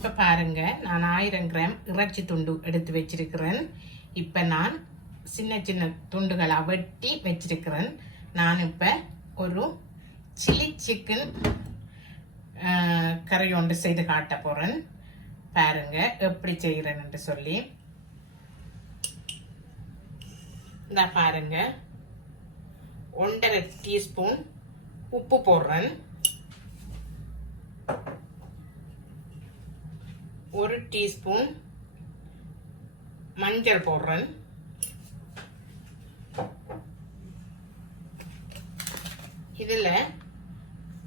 இப்போ பாருங்க, நான் 1000 கிராம் இறைச்சி துண்டு எடுத்து வச்சிருக்கிறேன். இப்போ நான் சின்ன சின்ன துண்டுகளாக வெட்டி வச்சிருக்கிறேன். நான் இப்போ ஒரு சில்லி சிக்கன் கறி ஒன்று செய்து காட்ட போகிறேன். பாருங்க எப்படி செய்கிறேன்னு சொல்லி. இந்த பாருங்க, 1.5 டீஸ்பூன் உப்பு போடுறேன். 1 டீஸ்பூன் மஞ்சள் போடுறேன். இதில்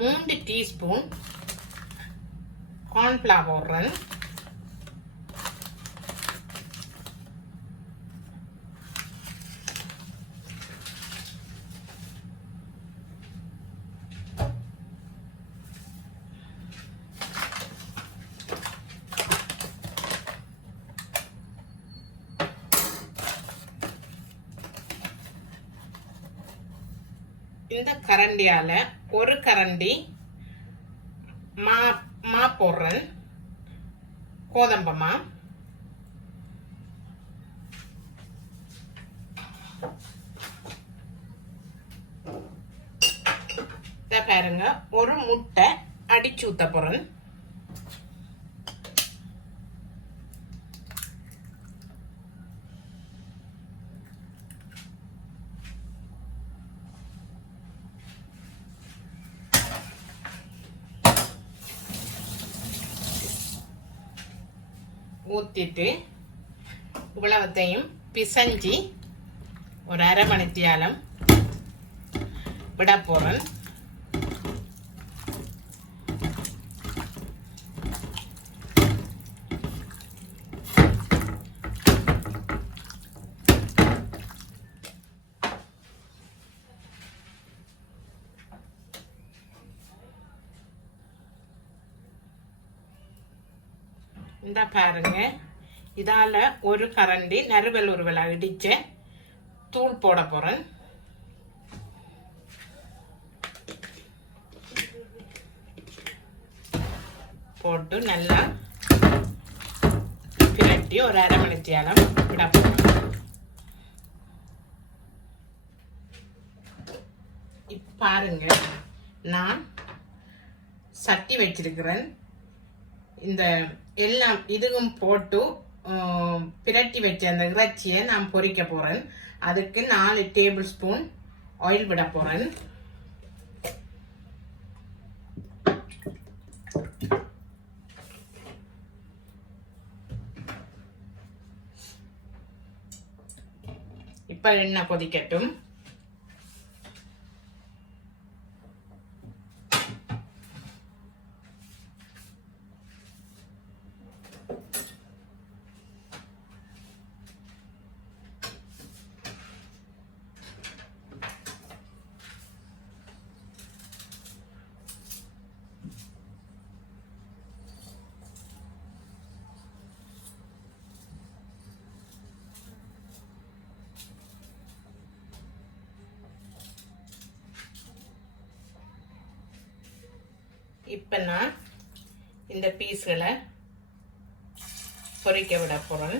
3 டீஸ்பூன் கார்ன்ஃப்ளவர் போடுறேன். இந்த கரண்டியால ஒரு கரண்டி மா போடுறேன், கோதம்பு மா. பாருங்க, ஒரு முட்டை அடிச்சு ஊத்த போறேன். ஊத்திட்டு இவ்வளவத்தையும் பிசைஞ்சி ஒரு அரை மணித்தியாலம் விட போறேன். இந்த பாருங்க, இதால ஒரு கரண்டி நறுவல் உருவலை இடிச்ச தூள் போட போறேன். போட்டு நல்லா பிரட்டி ஒரு அரை மணித்தியாலம் விட போறேன். பாருங்க, நான் சட்டி வச்சிருக்கிறேன். இந்த எல்லாம் இதுவும் போட்டு பிரட்டி வச்ச அந்த இறைச்சியை நான் பொரிக்க போறேன். அதுக்கு 4 டேபிள் ஸ்பூன் ஆயில் விட போறேன். இப்ப எண்ணெய் கொதிக்கட்டும். இப்போ நான் இந்த பீஸ்களை பொரிக்க விட போறேன்.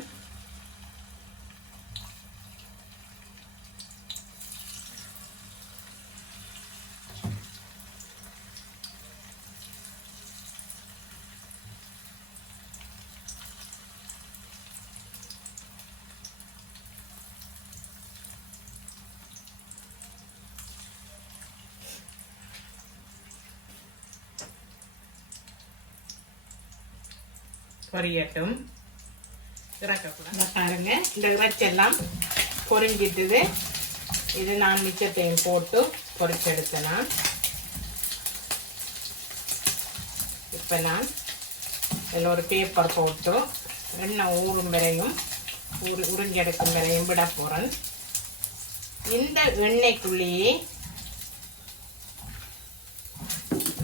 பொரியட்டும். இறக்கக்கூடாது. பாருங்க, இந்த இறைச்செல்லாம் பொரிஞ்சிட்டுது. இது நான் மிச்சத்தையும் போட்டு பொரிச்செடுத்தேன். இப்போ நான் இதில் ஒரு பேப்பர் போட்டு எண்ணெய் ஊறும் வரையும் உறிஞ்சி எடுக்கும் வரையும் விட போகிறேன். இந்த எண்ணெய்க்குள்ளேயே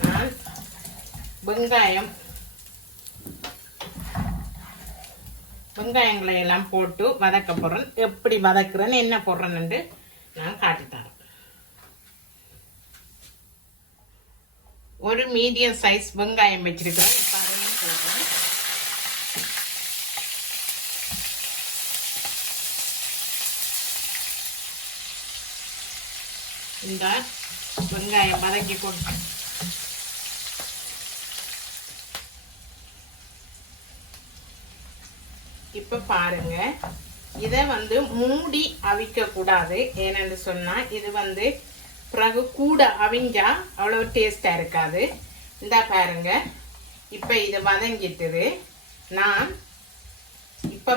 நான் வெங்காயங்களை எல்லாம் போட்டு வதக்க போறேன். எப்படி வதக்குறேன்னு என்ன போடுறேன்னு நான் காட்டித்தரேன். ஒரு மீடியம் சைஸ் வெங்காயம் வச்சிருக்கிறேன். இப்போ அதையும் போடுறேன். இந்த வெங்காயம் வதக்கி கொண்டு இப்போ பாருங்க, இதை மூடி அவிக்க கூடாது. ஏன்னு சொன்னா இது பிறகு கூட அவிஞ்சா அவ்வளவு டேஸ்டா இருக்காது. இந்த பாருங்க, இப்போ இதை வதங்கிட்டுது. நான் இப்போ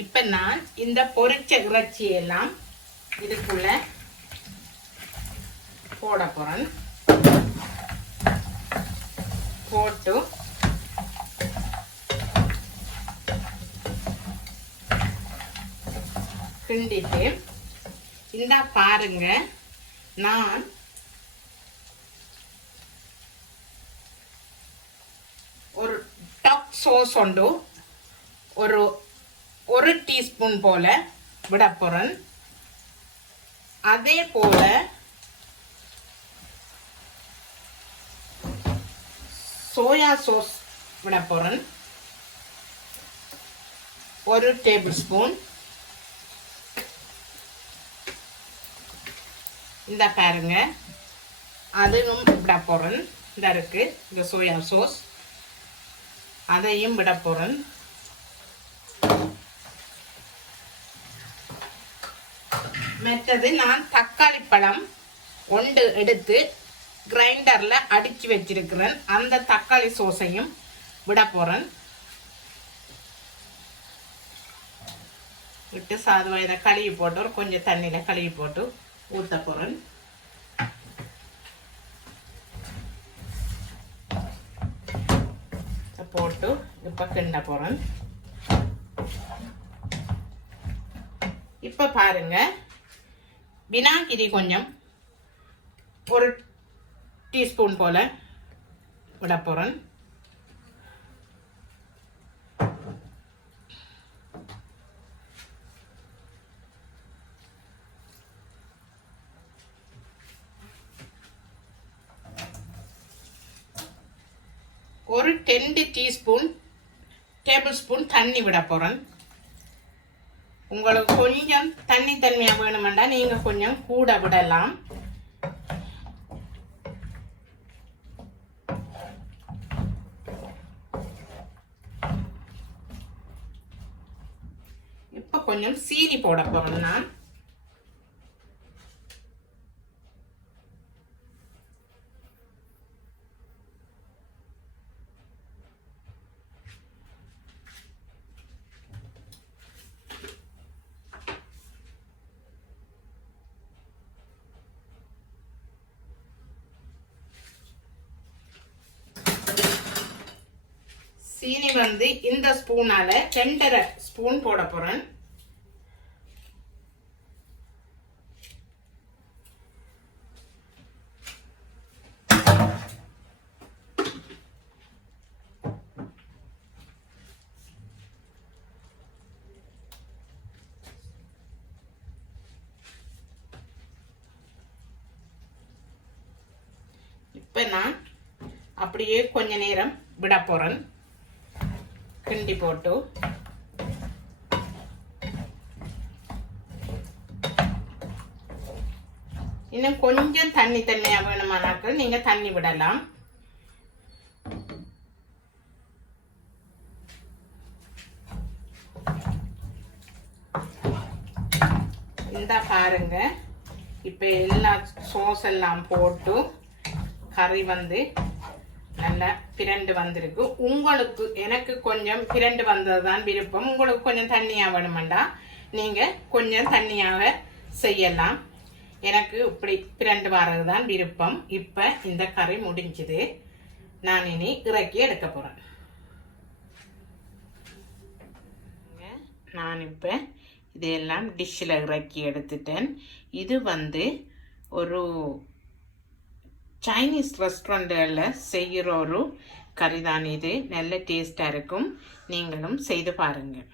இப்போ நான் இந்த பொரிச்ச இறைச்சியெல்லாம் இதுக்குள்ள போட போறேன். போட்டு கிண்டிட்டு இந்த பாருங்க, நான் ஒரு டாக் சோஸ் உண்டு ஒரு டீஸ்பூன் போல விட போறேன். அதே போல சோயா சாஸ் விட போறேன், ஒரு டேபிள் ஸ்பூன். இந்த பாருங்க, அதுவும் விட போறேன். இந்த இருக்கு இந்த சோயா சாஸ், அதையும் விட போறேன். மற்றது நான் தக்காளி பழம் ஒன்று எடுத்து கிரைண்டர்ல அடிச்சு வச்சிருக்கிறேன். அந்த தக்காளி சோஸையும் விட போறேன். விட்டு சாதுவா இதை கழுவி போட்டு ஒரு கொஞ்சம் தண்ணியில கழுவி போட்டு ஊத்த போறேன். போட்டு இப்ப கிண்ட போறேன். இப்ப பாருங்க, வினாகிரி கொஞ்சம் ஒரு டீஸ்பூன் போல விட போறேன். ஒரு 10 டேபிள் ஸ்பூன் தண்ணி விட போறேன். உங்களுக்கு கொஞ்சம் தண்ணி தன்மையா வேணுமெண்டா நீங்க கொஞ்சம் கூட விடலாம். இப்ப கொஞ்சம் சீனி போட போறேன். நான் சீனி இந்த ஸ்பூனால 2.5 ஸ்பூன் போட போறேன். இப்ப நான் அப்படியே கொஞ்ச நேரம் விட போறேன். கிண்டி போட்டு இன்னும் கொஞ்சம் தண்ணியா வேணுமானாக்கள் நீங்க தண்ணி விடலாம். இந்த பாருங்க, இப்போ எல்லா சோஸ் எல்லாம் போட்டு கறி வந்து நல்லா பிரண்டு வந்திருக்கு. உங்களுக்கு எனக்கு கொஞ்சம் பிரண்டு வந்தது தான் விருப்பம். உங்களுக்கு கொஞ்சம் தண்ணியாக வேணுமெண்டா நீங்கள் கொஞ்சம் தண்ணியாக செய்யலாம். எனக்கு இப்படி பிரண்டு வர்றது தான் விருப்பம். இப்போ இந்த கறி முடிஞ்சுது. நான் இனி இறக்கி எடுக்க போகிறேன். நான் இப்போ இதெல்லாம் டிஷ்ஷில் இறக்கி எடுத்துட்டேன். இது வந்து ஒரு சைனீஸ் ரெஸ்டாரண்ட்டில் செய்கிற ஒரு கறி தான். இது நல்ல டேஸ்டாக இருக்கும். நீங்களும் செய்து பாருங்கள்.